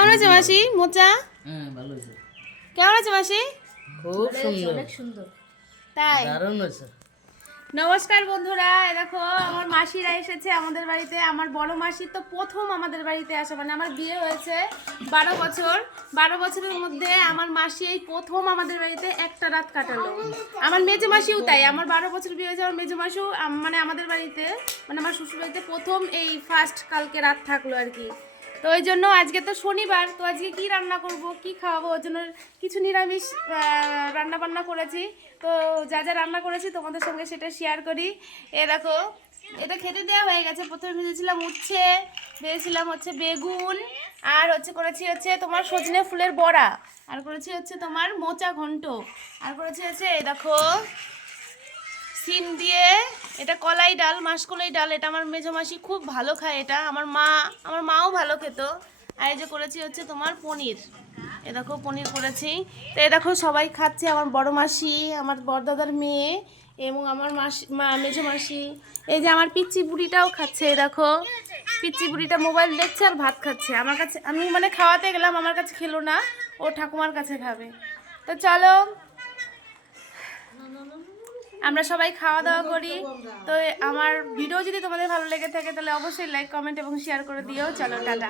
কেমন আছে মাসি মোচা? হ্যাঁ ভালো হয়েছে, কেমন আছে মাসি? খুব সুন্দর, অনেক সুন্দর। তাই দারুণ হয়েছে। নমস্কার বন্ধুরা, এই দেখো আমার মাসিরা এসেছে আমাদের বাড়িতে। আমার বড় মাসি তো প্রথম আমাদের বাড়িতে আসে, মানে আমার বিয়ে হয়েছে 12 বছর। 12 বছরের মধ্যে আমার মাসি এই প্রথম আমাদের বাড়িতে একটা রাত কাটালো। আমার মেজো মাসিও তাই, আমার 12 বছর বিয়ে হয়েছে, আমার মেজো মাসিও মানে আমাদের বাড়িতে, মানে আমার শ্বশুর বাড়িতে প্রথম এই ফার্স্ট কালকে রাত থাকলো আর কি। তো ওই জন্য আজকে তো শনিবার, তো আজকে কি রান্না করব, কি খাওয়াবো, ওই জন্য কিছু নিরামিষ রান্না বান্না করেছি। তো যা যা রান্না করেছি তোমাদের সঙ্গে সেটা শেয়ার করি। এ দেখো, এটা খেতে দেওয়া হয়ে গেছে। প্রথমে ভেজেছিলাম উচ্ছে, ভেজেছিলাম হচ্ছে বেগুন, আর করেছি তোমার সজনে ফুলের বড়া, আর করেছি তোমার মোচা ঘন্ট, আর করেছি এই দেখো সিম দিয়ে এটা কলাই ডাল, মাসকলাই ডাল। এটা আমার মেজো মাসি খুব ভালো খায়, এটা আমার মাও ভালো খেত। আর এই যে করেছি তোমার পনির, এ দেখো পনির করেছি। তো এই দেখো সবাই খাচ্ছে, আমার বড় মাসি, আমার বড়দাদার মেয়ে এবং আমার মেজো মাসি। এই যে আমার পিচ্চি বুড়িটাও খাচ্ছে, এই দেখো পিচ্চি বুড়িটা মোবাইল দেখছে আর ভাত খাচ্ছে। আমার কাছে আমি মানে খাওয়াতে গেলাম, আমার কাছে খেলো না, ও ঠাকুমার কাছে খাবে। তো চলো আমরা সবাই খাওয়া দাওয়া করি। তো আমার ভিডিও যদি তোমাদের ভালো লেগে থাকে তাহলে অবশ্যই লাইক, কমেন্ট এবং শেয়ার করে দিও। চলো টাটা।